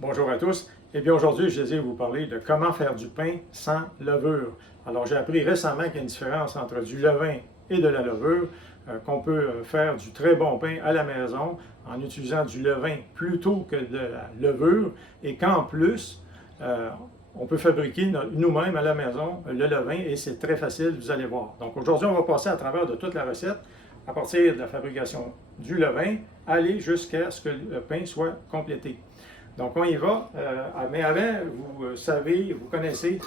Bonjour à tous. Eh bien, aujourd'hui, je désire vous parler de comment faire du pain sans levure. Alors, j'ai appris récemment qu'il y a une différence entre du levain et de la levure, qu'on peut faire du très bon pain à la maison en utilisant du levain plutôt que de la levure et qu'en plus, on peut fabriquer nous-mêmes à la maison le levain et c'est très facile, vous allez voir. Donc, aujourd'hui, on va passer à travers de toute la recette à partir de la fabrication du levain, aller jusqu'à ce que le pain soit complété. Donc, on y va. Mais avant, vous savez, vous connaissez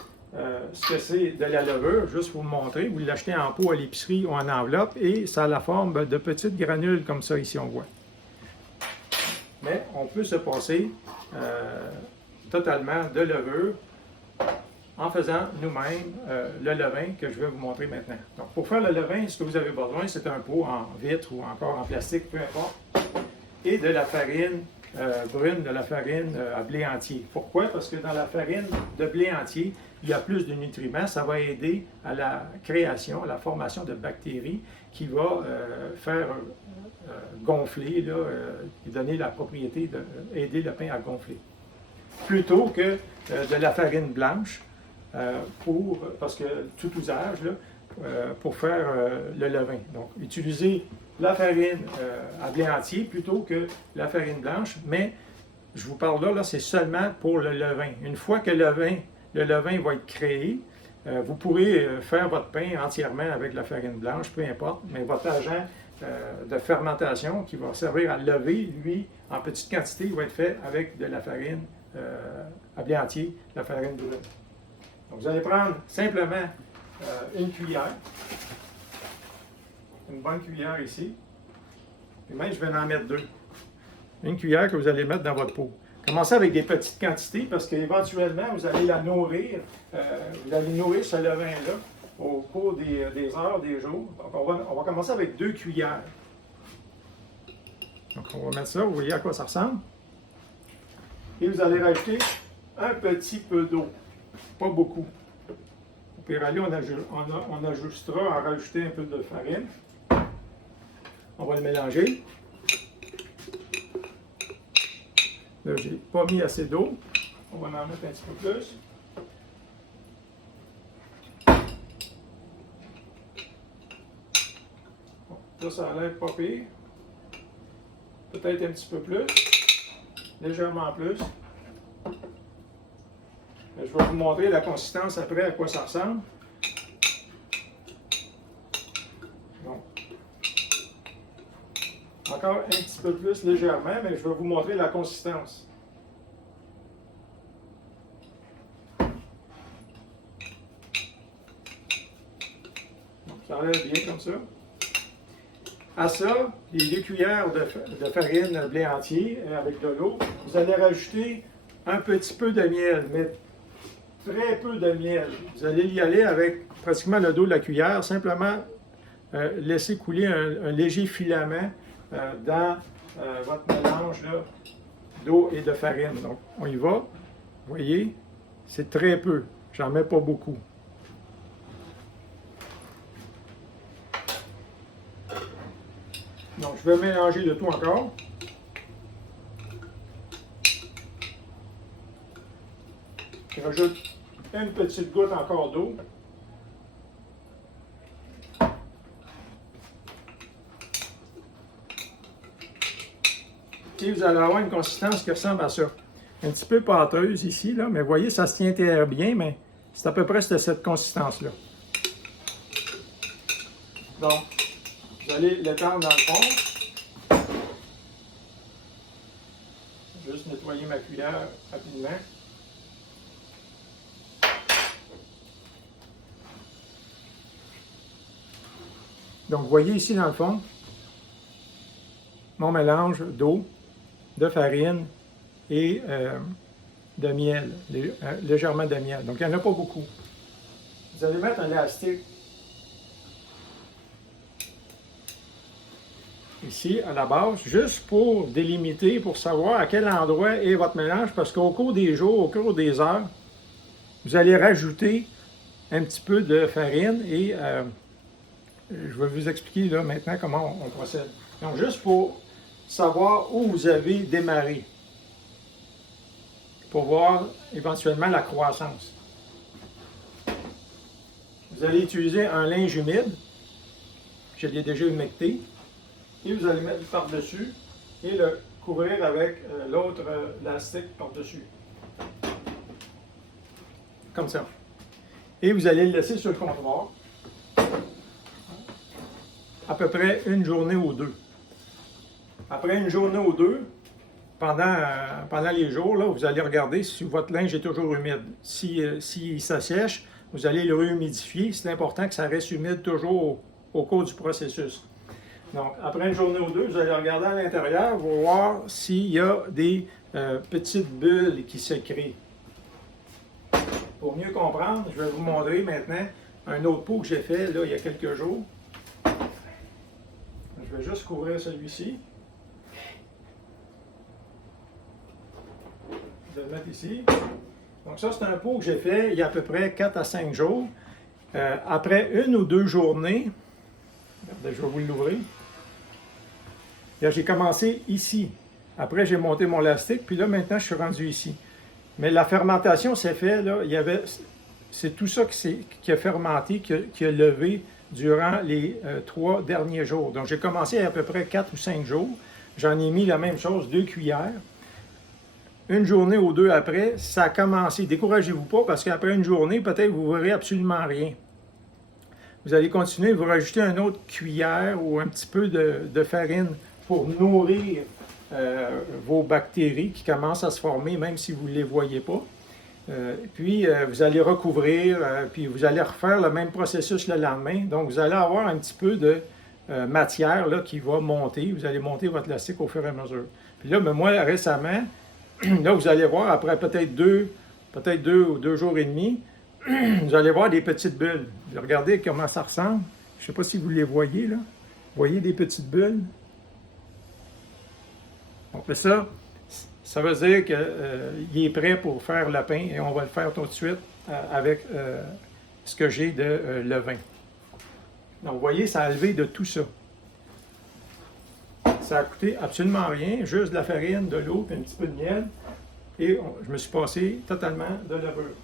ce que c'est de la levure. Juste pour vous montrer, vous l'achetez en pot à l'épicerie ou en enveloppe et ça a la forme de petites granules comme ça, ici, on voit. Mais on peut se passer totalement de levure en faisant nous-mêmes le levain que je vais vous montrer maintenant. Donc, pour faire le levain, ce que vous avez besoin, c'est un pot en vitre ou encore en plastique, peu importe, et de la farine brune, de la farine à blé entier. Pourquoi? Parce que dans la farine de blé entier, il y a plus de nutriments. Ça va aider à la création, à la formation de bactéries qui va faire gonfler, là, et donner la propriété d'aider le pain à gonfler. Plutôt que de la farine blanche, parce que tout usage, là, pour faire le levain. Donc, utilisez la farine à blé entier plutôt que la farine blanche, mais je vous parle là, c'est seulement pour le levain. Une fois que le levain va être créé, vous pourrez faire votre pain entièrement avec la farine blanche, peu importe, mais votre agent de fermentation qui va servir à lever, lui, en petite quantité, il va être fait avec de la farine à blé entier, la farine brune. Donc, vous allez prendre simplement une cuillère, une bonne cuillère ici, et même je vais en mettre deux. Une cuillère que vous allez mettre dans votre pot. Commencez avec des petites quantités parce qu'éventuellement, vous allez la nourrir, vous allez nourrir ce levain-là au cours des heures, des jours. Donc, on va commencer avec 2 cuillères. Donc, on va mettre ça, vous voyez à quoi ça ressemble. Et vous allez rajouter un petit peu d'eau, pas beaucoup. Au pire aller, on ajustera en rajouter un peu de farine. On va le mélanger. Là, je n'ai pas mis assez d'eau. On va en mettre un petit peu plus. Bon, ça a l'air pas pire. Peut-être un petit peu plus. Légèrement plus. Je vais vous montrer la consistance après, à quoi ça ressemble. Donc, encore un petit peu plus légèrement, mais je vais vous montrer la consistance. Donc, ça a l'air bien comme ça. À ça, les 2 cuillères de farine blé entier avec de l'eau, vous allez rajouter un petit peu de miel, mais très peu de miel. Vous allez y aller avec pratiquement le dos de la cuillère, simplement laisser couler un léger filament dans votre mélange d'eau et de farine. Donc, on y va. Vous voyez, c'est très peu. J'en mets pas beaucoup. Donc, je vais mélanger le tout encore. Je rajoute une petite goutte encore d'eau. Et vous allez avoir une consistance qui ressemble à ça. Un petit peu pâteuse ici, là, mais vous voyez, ça se tient très bien, mais c'est à peu près cette consistance-là. Donc, vous allez l'étendre dans le fond. Juste nettoyer ma cuillère rapidement. Donc, vous voyez ici dans le fond, mon mélange d'eau, de farine et de miel, légèrement de miel. Donc, il n'y en a pas beaucoup. Vous allez mettre un élastique ici à la base, juste pour délimiter, pour savoir à quel endroit est votre mélange, parce qu'au cours des jours, au cours des heures, vous allez rajouter un petit peu de farine et je vais vous expliquer là maintenant comment on procède. Donc, juste pour savoir où vous avez démarré. pour voir éventuellement la croissance. Vous allez utiliser un linge humide, je l'ai déjà humecté, et vous allez mettre par-dessus et le couvrir avec l'autre élastique par-dessus. Comme ça. Et vous allez le laisser sur le comptoir à peu près une journée ou deux. Après une journée ou deux, pendant les jours, là, vous allez regarder si votre linge est toujours humide. Si s'assèche, vous allez le rehumidifier. C'est important que ça reste humide toujours au cours du processus. Donc, après une journée ou deux, vous allez regarder à l'intérieur pour voir s'il y a des petites bulles qui se créent. Pour mieux comprendre, je vais vous montrer maintenant un autre pot que j'ai fait là, il y a quelques jours. Je vais juste couvrir celui-ci. Je vais le mettre ici. Donc ça, c'est un pot que j'ai fait il y a à peu près 4 à 5 jours. Après une ou deux journées, regardez, je vais vous l'ouvrir. J'ai commencé ici. Après, j'ai monté mon élastique, puis là, maintenant, je suis rendu ici. Mais la fermentation s'est faite, là, c'est tout ça qui a fermenté, qui a levé durant les 3 derniers jours. Donc, j'ai commencé à peu près 4 ou 5 jours. J'en ai mis la même chose, 2 cuillères. Une journée ou deux après, ça a commencé. Découragez-vous pas, parce qu'après une journée, peut-être vous ne verrez absolument rien. Vous allez continuer, vous rajoutez une autre cuillère ou un petit peu de farine pour nourrir vos bactéries qui commencent à se former, même si vous ne les voyez pas. Puis, vous allez recouvrir, puis vous allez refaire le même processus le lendemain. Donc, vous allez avoir un petit peu de matière là, qui va monter. Vous allez monter votre élastique au fur et à mesure. Puis là, ben, moi, récemment, là, vous allez voir, après peut-être deux ou 2 jours et demi, vous allez voir des petites bulles. Regardez comment ça ressemble. Je ne sais pas si vous les voyez, là. Vous voyez des petites bulles? Donc, ça veut dire qu'il est prêt pour faire le pain et on va le faire tout de suite avec ce que j'ai de levain. Donc, vous voyez, ça a levé de tout ça. Ça a coûté absolument rien, juste de la farine, de l'eau et un petit peu de miel. Et je me suis passé totalement de levure.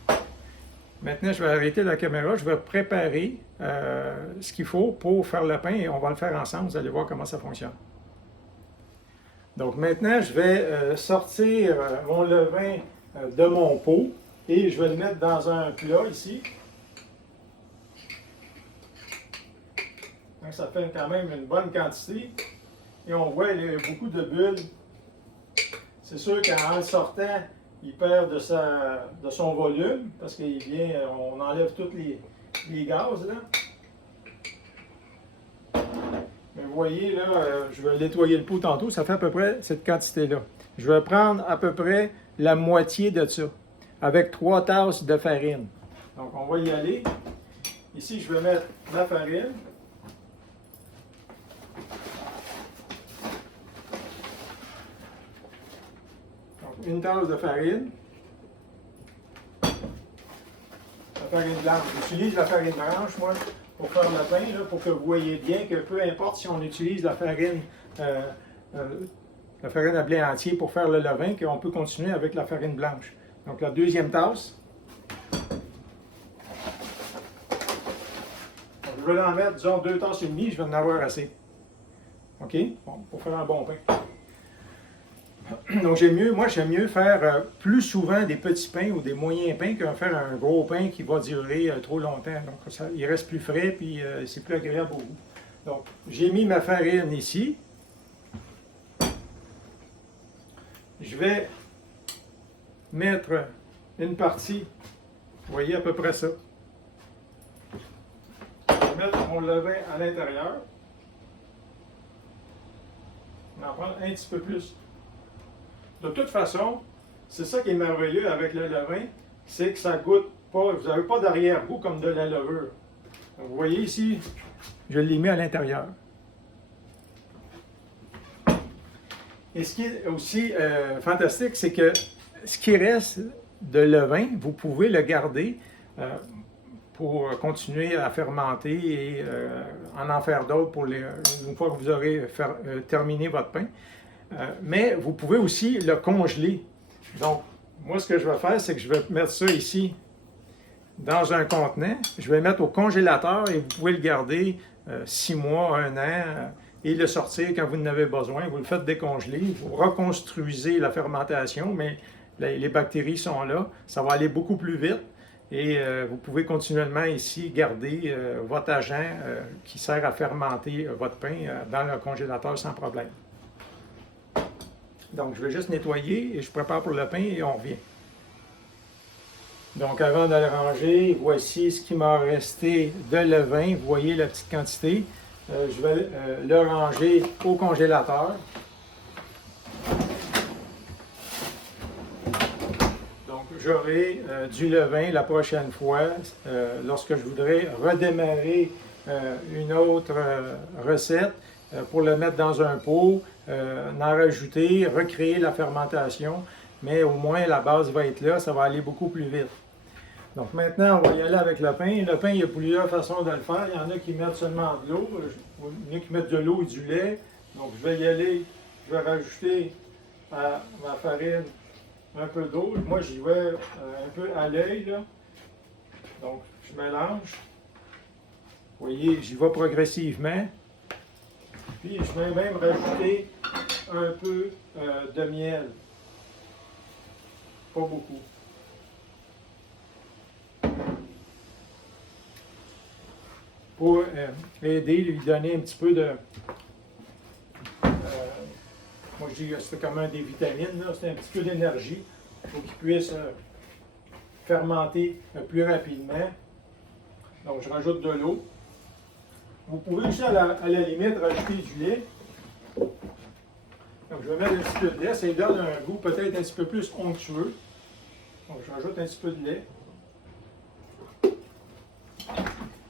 Maintenant, je vais arrêter la caméra, je vais préparer ce qu'il faut pour faire le pain et on va le faire ensemble. Vous allez voir comment ça fonctionne. Donc maintenant, je vais sortir mon levain de mon pot et je vais le mettre dans un plat ici. Donc, ça fait quand même une bonne quantité. Et on voit qu'il y a beaucoup de bulles. C'est sûr qu'en le sortant, il perd de son volume parce qu'on enlève tous les gaz là. Mais vous voyez là, je vais nettoyer le pot tantôt, ça fait à peu près cette quantité-là. Je vais prendre à peu près la moitié de ça, avec 3 tasses de farine. Donc on va y aller. Ici, je vais mettre la farine. Une tasse de farine. La farine blanche. J'utilise la farine blanche, moi, pour faire le pain, là, pour que vous voyez bien que peu importe si on utilise la farine à blé entier pour faire le levain, qu'on peut continuer avec la farine blanche. Donc la deuxième tasse. Donc, je vais en mettre, disons, 2 tasses et demie, je vais en avoir assez. OK? Bon, pour faire un bon pain. Donc, j'aime mieux faire plus souvent des petits pains ou des moyens pains que faire un gros pain qui va durer trop longtemps. Donc, il reste plus frais puis c'est plus agréable au goût. Donc, j'ai mis ma farine ici. Je vais mettre une partie, vous voyez à peu près ça. Je vais mettre mon levain à l'intérieur. On en prend un petit peu plus. De toute façon, c'est ça qui est merveilleux avec le levain, c'est que ça goûte pas, vous n'avez pas d'arrière-goût comme de la levure. Donc, vous voyez ici, je l'ai mis à l'intérieur. Et ce qui est aussi fantastique, c'est que ce qui reste de levain, vous pouvez le garder pour continuer à fermenter et en faire d'autres une fois que vous aurez terminé votre pain. Mais vous pouvez aussi le congeler. Donc, moi, ce que je vais faire, c'est que je vais mettre ça ici dans un contenant. Je vais le mettre au congélateur et vous pouvez le garder 6 mois, 1 an et le sortir quand vous en avez besoin. Vous le faites décongeler, vous reconstruisez la fermentation, mais les bactéries sont là. Ça va aller beaucoup plus vite et vous pouvez continuellement ici garder votre agent qui sert à fermenter votre pain dans le congélateur sans problème. Donc, je vais juste nettoyer et je prépare pour le pain et on revient. Donc, avant de le ranger, voici ce qui m'a resté de levain. Vous voyez la petite quantité. Je vais le ranger au congélateur. Donc, j'aurai du levain la prochaine fois lorsque je voudrais redémarrer une autre recette pour le mettre dans un pot, en rajouter, recréer la fermentation. Mais au moins, la base va être là, ça va aller beaucoup plus vite. Donc maintenant, on va y aller avec le pain. Le pain, il y a plusieurs façons de le faire. Il y en a qui mettent seulement de l'eau, il y en a qui mettent de l'eau et du lait. Donc je vais y aller, je vais rajouter à ma farine un peu d'eau. Moi, j'y vais un peu à l'œil, là. Donc je mélange. Vous voyez, j'y vais progressivement. Puis je vais même rajouter un peu de miel. Pas beaucoup. Pour aider, lui donner un petit peu de... moi je dis que c'est comme des vitamines, c'est un petit peu d'énergie pour qu'il puisse fermenter plus rapidement. Donc je rajoute de l'eau. Vous pouvez aussi à la limite rajouter du lait. Donc je vais mettre un petit peu de lait, ça lui donne un goût peut-être un petit peu plus onctueux. Donc je rajoute un petit peu de lait.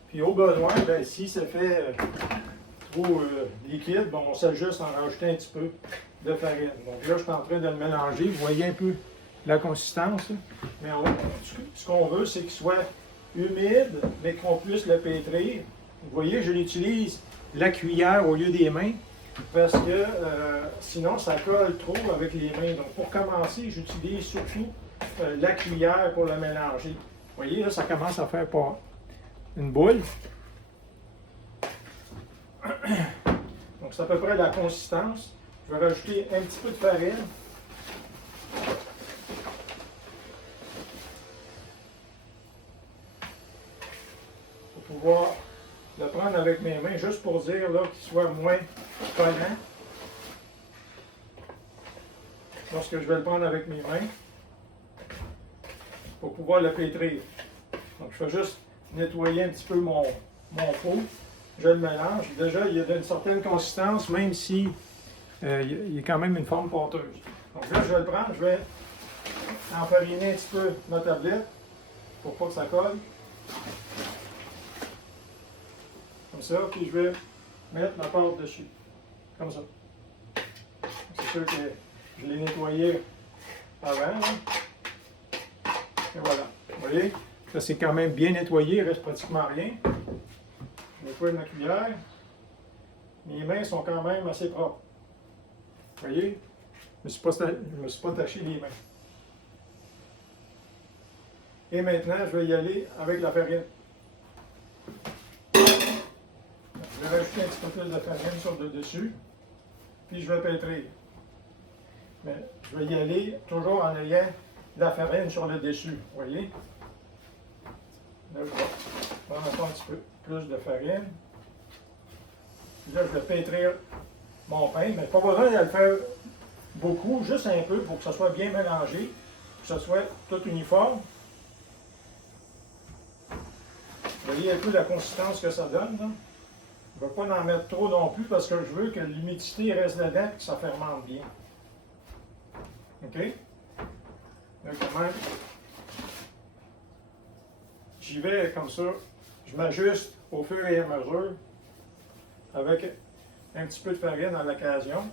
Puis au besoin, ben, si ça fait trop liquide, bon, on s'ajuste en rajoutant un petit peu de farine. Donc là, je suis en train de le mélanger. Vous voyez un peu la consistance. Mais ce qu'on veut, c'est qu'il soit humide, mais qu'on puisse le pétrir. Vous voyez, je l'utilise la cuillère au lieu des mains, parce que sinon, ça colle trop avec les mains. Donc pour commencer, j'utilise surtout la cuillère pour le mélanger. Vous voyez, là, ça commence à faire pas une boule. Donc c'est à peu près la consistance. Je vais rajouter un petit peu de farine. Pour pouvoir le prendre avec mes mains, juste pour dire qu'il soit moins collant. Lorsque je vais le prendre avec mes mains, pour pouvoir le pétrir. Donc je fais juste nettoyer un petit peu mon pot. Je le mélange. Déjà, il y a une certaine consistance, même si il y a quand même une forme pâteuse. Donc là, je vais le prendre, je vais enfariner un petit peu ma tablette pour pas que ça colle. Comme ça, puis je vais mettre ma pâte dessus. Comme ça. C'est sûr que je l'ai nettoyé avant. Là. Et voilà. Vous voyez? Ça, c'est quand même bien nettoyé, il ne reste pratiquement rien. Je nettoie ma cuillère. Mes mains sont quand même assez propres. Vous voyez? Je ne me suis pas taché les mains. Et maintenant, je vais y aller avec la farine. Je vais rajouter un petit peu plus de farine sur le dessus. Puis je vais pétrir. Mais je vais y aller toujours en ayant la farine sur le dessus. Vous voyez? Là, je vais prendre encore un petit peu plus de farine. Puis là, je vais pétrir mon pain. Mais pas besoin de le faire beaucoup, juste un peu pour que ça soit bien mélangé, que ça soit tout uniforme. Vous voyez un peu la consistance que ça donne, là? Je ne vais pas en mettre trop non plus parce que je veux que l'humidité reste dedans et que ça fermente bien. OK? Là, quand même, j'y vais comme ça. Je m'ajuste au fur et à mesure avec un petit peu de farine à l'occasion.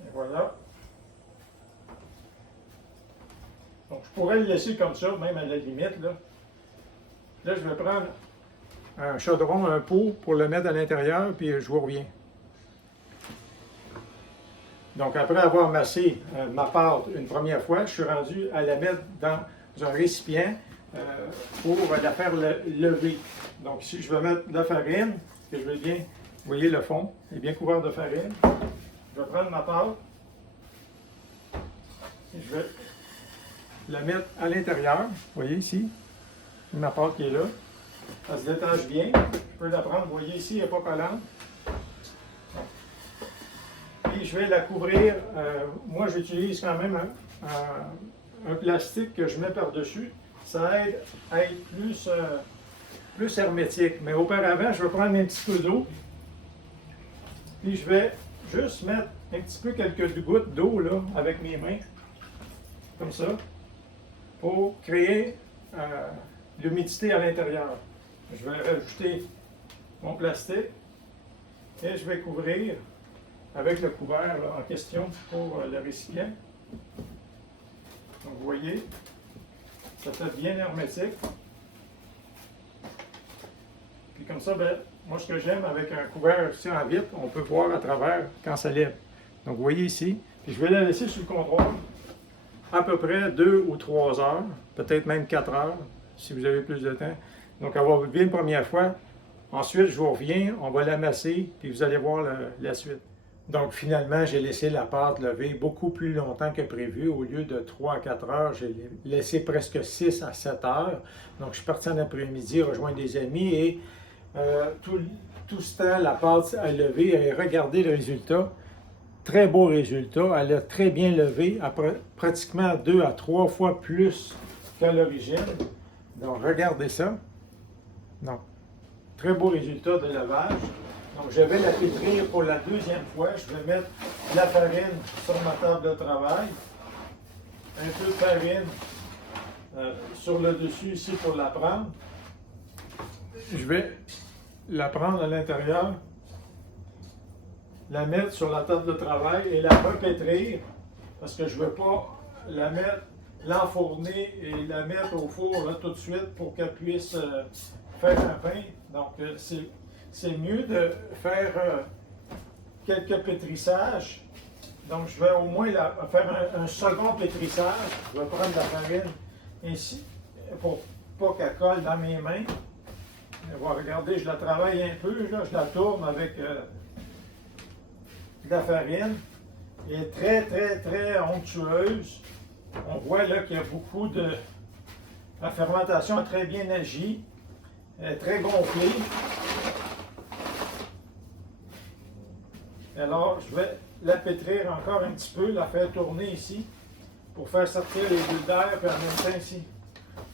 Et voilà. Donc, je pourrais le laisser comme ça, même à la limite, là. Là, je vais prendre un chaudron, un pot pour le mettre à l'intérieur, puis je vous reviens. Donc, après avoir massé ma pâte une première fois, je suis rendu à la mettre dans un récipient pour la faire lever. Donc, ici, je vais mettre de la farine, que je vais bien, vous voyez, le fond est bien couvert de farine. Je vais prendre ma pâte et je vais la mettre à l'intérieur. Vous voyez ici, ma pâte qui est là. Elle se détache bien. Je peux la prendre, vous voyez ici, elle n'est pas collante. Puis je vais la couvrir. Moi, j'utilise quand même un plastique que je mets par-dessus. Ça aide à être plus hermétique. Mais auparavant, je vais prendre un petit peu d'eau. Puis je vais juste mettre un petit peu quelques gouttes d'eau là avec mes mains. Comme ça. Pour créer l'humidité à l'intérieur. Je vais rajouter mon plastique et je vais couvrir avec le couvert là, en question pour le récipient. Donc vous voyez, ça fait bien hermétique. Puis comme ça, ben, moi ce que j'aime avec un couvert aussi en vitre, on peut voir à travers quand ça lève. Donc vous voyez ici, puis je vais la laisser sur le comptoir à peu près 2 ou 3 heures, peut-être même 4 heures, si vous avez plus de temps. Donc, elle va lever une première fois. Ensuite, je vous reviens, on va l'amasser, puis vous allez voir la suite. Donc, finalement, j'ai laissé la pâte lever beaucoup plus longtemps que prévu. Au lieu de 3 à 4 heures, j'ai laissé presque 6 à 7 heures. Donc, je suis parti en après-midi rejoindre des amis et tout ce temps, la pâte a levé et regardez le résultat. Très beau résultat. Elle a très bien levé, pratiquement 2 à 3 fois plus qu'à l'origine. Donc, regardez ça. Donc, très beau résultat de lavage. Donc, je vais la pétrir pour la deuxième fois. Je vais mettre la farine sur ma table de travail. Un peu de farine sur le dessus ici pour la prendre. Je vais la prendre à l'intérieur, la mettre sur la table de travail et la repétrir parce que je ne veux pas la mettre, l'enfourner et la mettre au four là, tout de suite pour qu'elle puisse faire un pain. Donc, c'est mieux de faire quelques pétrissages. Donc, je vais au moins faire un second pétrissage. Je vais prendre la farine ici pour pas qu'elle colle dans mes mains. Regardez, je la travaille un peu, là, je la tourne avec de la farine. Elle est très, très, très onctueuse. On voit là qu'il y a beaucoup de... La fermentation est très bien agie. Elle est très gonflée. Alors, je vais la pétrir encore un petit peu, la faire tourner ici pour faire sortir les bulles d'air, puis en même temps ici,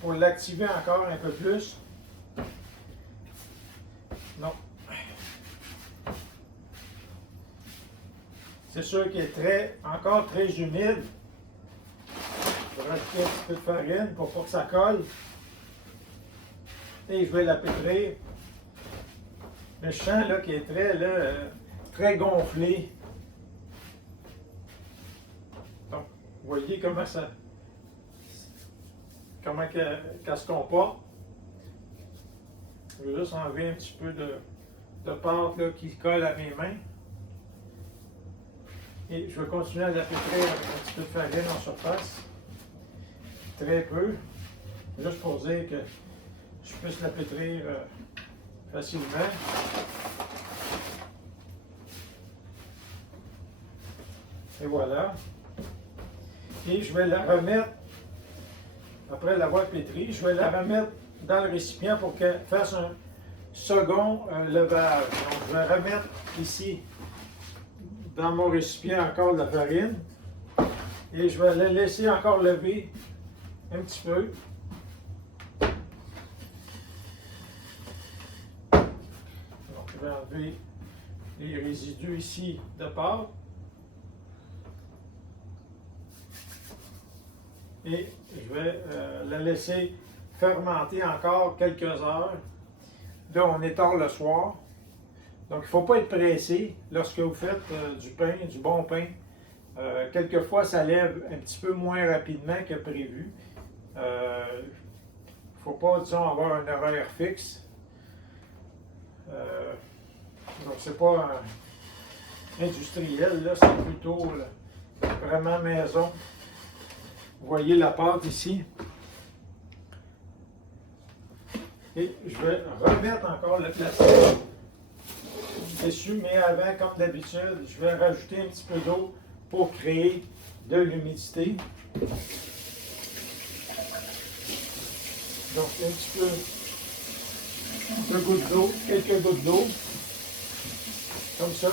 pour l'activer encore un peu plus. Non. C'est sûr qu'il est encore très humide. Je vais rajouter un petit peu de farine pour pas que ça colle. Et je vais la pétrir. Le champ là, qui est très gonflé. Donc, vous voyez comment qu'elle se comporte. Je vais juste enlever un petit peu de pâte là, qui colle à mes mains. Et je vais continuer à la pétrir avec un petit peu de farine en surface. Très peu. Juste pour dire que je puisse la pétrir facilement. Et voilà. Et je vais la remettre, après l'avoir pétrie, je vais la remettre dans le récipient pour qu'elle fasse un second levage. Donc, je vais remettre ici, dans mon récipient, encore de la farine. Et je vais la laisser encore lever un petit peu. Donc, je vais enlever les résidus ici de pâte. Et je vais la laisser fermenter encore quelques heures. Là, on est tard le soir. Donc, il ne faut pas être pressé lorsque vous faites du pain, du bon pain. Quelquefois, ça lève un petit peu moins rapidement que prévu. Il ne faut pas, disons, avoir un horaire fixe. Donc, c'est pas industriel, là, c'est plutôt vraiment maison. Vous voyez la pâte ici. Et je vais remettre encore le plastique dessus, mais avant, comme d'habitude, je vais rajouter un petit peu d'eau pour créer de l'humidité. Donc, un petit peu de gouttes d'eau, quelques gouttes d'eau, comme ça,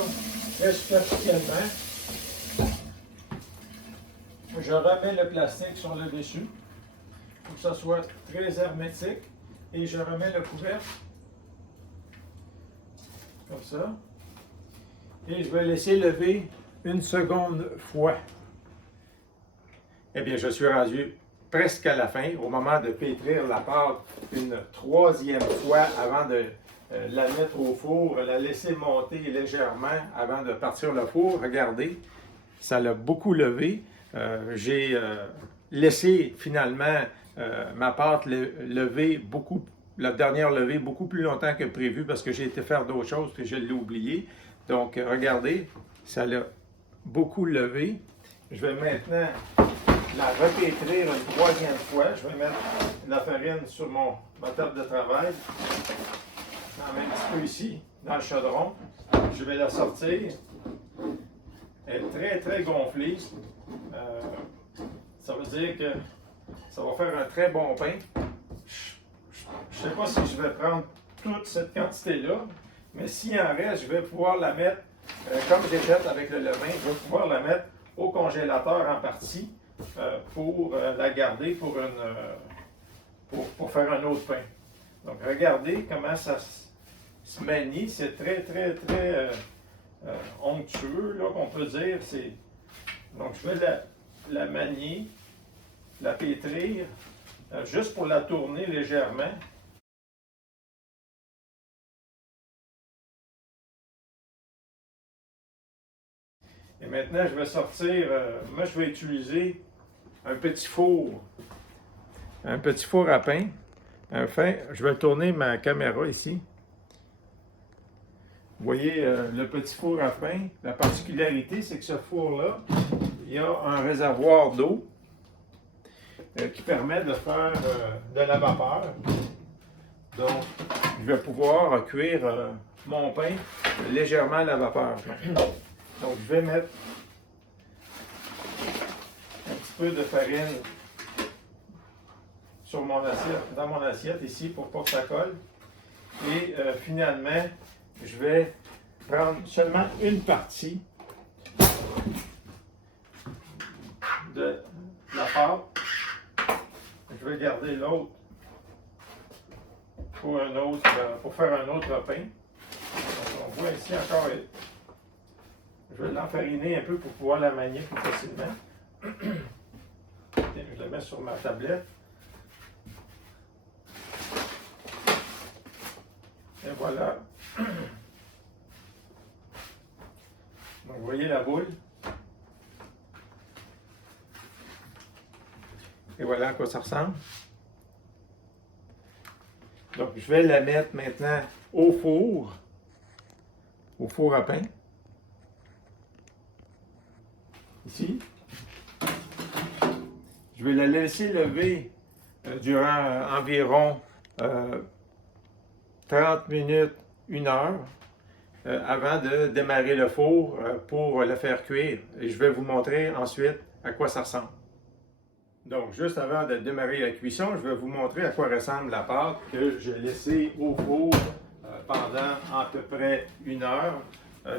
très superficiellement. Je remets le plastique sur le dessus pour que ça soit très hermétique et je remets le couvercle comme ça et je vais laisser lever une seconde fois. Eh bien, je suis rendu presque à la fin, au moment de pétrir la pâte une troisième fois avant de la mettre au four, la laisser monter légèrement avant de partir le four. Regardez, ça l'a beaucoup levé. J'ai laissé finalement ma pâte lever beaucoup, la dernière levée beaucoup plus longtemps que prévu parce que j'ai été faire d'autres choses et je l'ai oublié. Donc, regardez, ça l'a beaucoup levé. Je vais maintenant la repétrir une troisième fois. Je vais mettre la farine sur ma table de travail. J'en mets un petit peu ici, dans le chaudron. Je vais la sortir. Elle est très, très gonflée. Ça veut dire que ça va faire un très bon pain. Je ne sais pas si je vais prendre toute cette quantité-là, mais s'il en reste, je vais pouvoir la mettre, comme j'ai fait avec le levain, je vais pouvoir la mettre au congélateur en partie pour la garder pour faire un autre pain. Donc, regardez comment ça se manie. C'est très, très, très onctueux, là, qu'on peut dire. Donc, je vais la manier, la pétrir, juste pour la tourner légèrement. Et maintenant, je vais sortir, moi je vais utiliser un petit four à pain. Enfin, je vais tourner ma caméra ici. Vous voyez le petit four à pain. La particularité, c'est que ce four-là, il y a un réservoir d'eau qui permet de faire de la vapeur. Donc, je vais pouvoir cuire mon pain légèrement à la vapeur. Donc, je vais mettre un petit peu de farine sur dans mon assiette ici pour pas que ça colle. Et finalement, je vais prendre seulement une partie de la pâte. Je vais garder l'autre pour faire un autre pain. Donc, on voit ici encore, je vais l'enfariner un peu pour pouvoir la manier plus facilement. Je la mets sur ma tablette. Et voilà. Donc, vous voyez la boule. Et voilà à quoi ça ressemble. Donc, je vais la mettre maintenant au four à pain. Ici. Je vais la laisser lever durant environ 30 minutes, 1 heure, avant de démarrer le four pour le faire cuire. Et je vais vous montrer ensuite à quoi ça ressemble. Donc, juste avant de démarrer la cuisson, je vais vous montrer à quoi ressemble la pâte que j'ai laissée au four pendant à peu près 1 heure,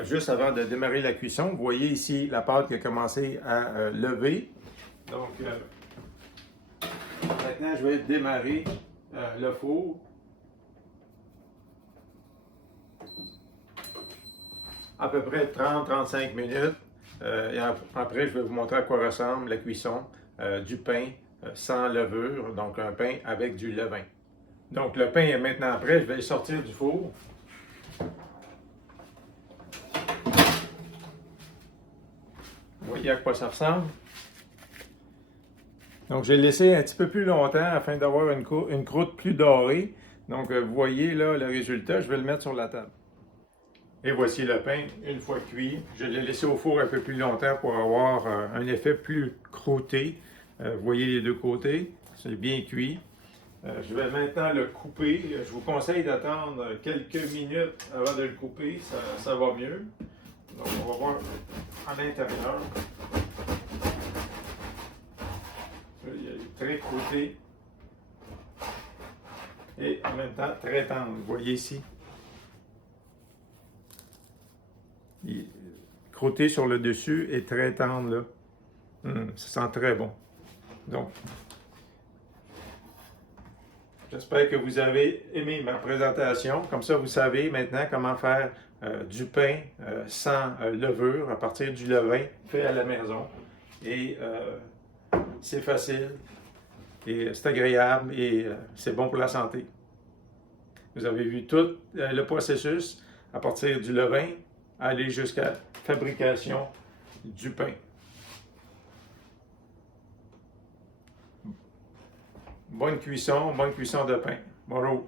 juste avant de démarrer la cuisson. Vous voyez ici la pâte qui a commencé à lever. Donc, maintenant, je vais démarrer le four. À peu près 30-35 minutes. Et après, je vais vous montrer à quoi ressemble la cuisson du pain sans levure, donc un pain avec du levain. Donc le pain est maintenant prêt, je vais le sortir du four. Vous voyez à quoi ça ressemble. Donc j'ai laissé un petit peu plus longtemps afin d'avoir une croûte plus dorée. Donc vous voyez là le résultat, je vais le mettre sur la table. Et voici le pain une fois cuit. Je l'ai laissé au four un peu plus longtemps pour avoir un effet plus croûté. Vous voyez les deux côtés, c'est bien cuit. Je vais maintenant le couper. Je vous conseille d'attendre quelques minutes avant de le couper, ça va mieux. Donc on va voir à l'intérieur. Il est très croûté et en même temps très tendre. Vous voyez ici. Il est croûté sur le dessus et très tendre là. Ça sent très bon. Donc, j'espère que vous avez aimé ma présentation. Comme ça, vous savez maintenant comment faire du pain sans levure à partir du levain fait à la maison. Et c'est facile, et c'est agréable et c'est bon pour la santé. Vous avez vu tout le processus à partir du levain, aller jusqu'à la fabrication du pain. Bonne cuisson de pain. Bonjour.